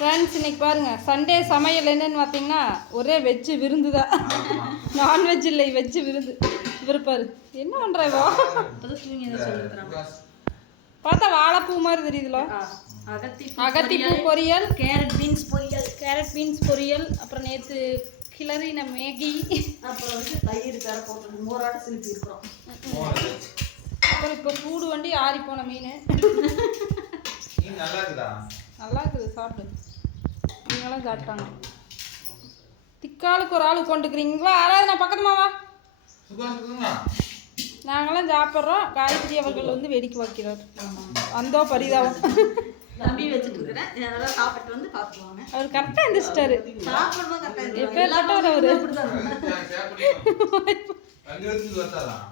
Friends இன்னைக்கு பாருங்க. Sunday சமையல் என்னன்னு பார்த்தீங்கன்னா ஒரே வெஜ்ஜு விருந்து தான் நான்வெஜ் இல்லை வெஜ்ஜு விருந்து. இவர் பாரு. என்ன பண்ணுற இவோ இப்பதான் தூங்கி எந்திரிச்சு வந்துருக்குறான். பார்த்தா வாழைப்பூ மாதிரி தெரியுதுல. அகத்தி அகத்திப்பூ பொரியல் கேரட் பீன்ஸ் பொரியல். கேரட் பீன்ஸ் பொரியல் அப்புறம் நேற்று கிளறின மேகி. அப்புறம் வந்து தயிர் வேற போட்டு மோராட்ட சிலுப்பி இருக்கிறோம். அப்புறம் இப்போ கூடு வண்டி ஆறி போன மீன் நீ நல்லா இருக்குதா? நல்லா இருக்குது சாப்பிடு. நீங்களாம் சாப்பிட்டாங்க திக்காலுக்கு ஒரு ஆள் கொண்டுக்கிறீங்களா பக்கத்துமா வா. நாங்களாம் சாப்பிட்றோம். காயத்ரி அவர்கள் வந்து வேடிக்கை வைக்கிறார் வந்தோ பரிதாபம். தம்பி வச்சுட்டு இருக்கிறேன். சாப்பிட்டு வந்து அவர் கரெக்டாக எந்திரிச்சிட்டாரு. அவரு.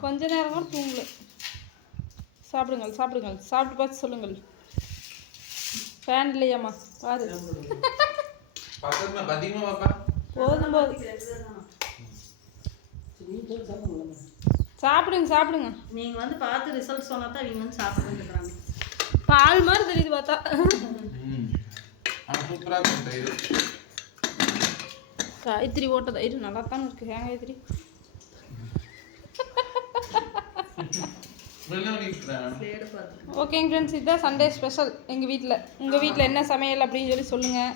கொஞ்ச நேரம் கூட தூங்கல. சாப்பிடுங்கள் சாப்பிடுங்கள். சாப்பிட்டு பார்த்து சொல்லுங்கள். ஃபேன் இல்லையாம்மா? பாரு. பக்கத்துல அதிகமா பாப்பா? போதும் போதும். சாப்பிடுங்க சாப்பிடுங்க. நீங்க வந்து பார்த்து ரிசல்ட் சொன்னா தான் இவங்க வந்து சாப்பிட்டு வந்துக்கிறாங்க பால் மாதிரி தெரியுது பார்த்தா. சூப்பரா இருக்கு தயிர். காயத்ரி ஓட்ட தயிர் நல்லா தானே இருக்கு ஏன் காயத்ரி. ஓகேங்க ஃப்ரெண்ட்ஸ் இதுதான் சண்டே ஸ்பெஷல் எங்கள் வீட்டில் உங்கள் வீட்டில் என்ன சமையல் அப்படின்னு சொல்லி சொல்லுங்கள்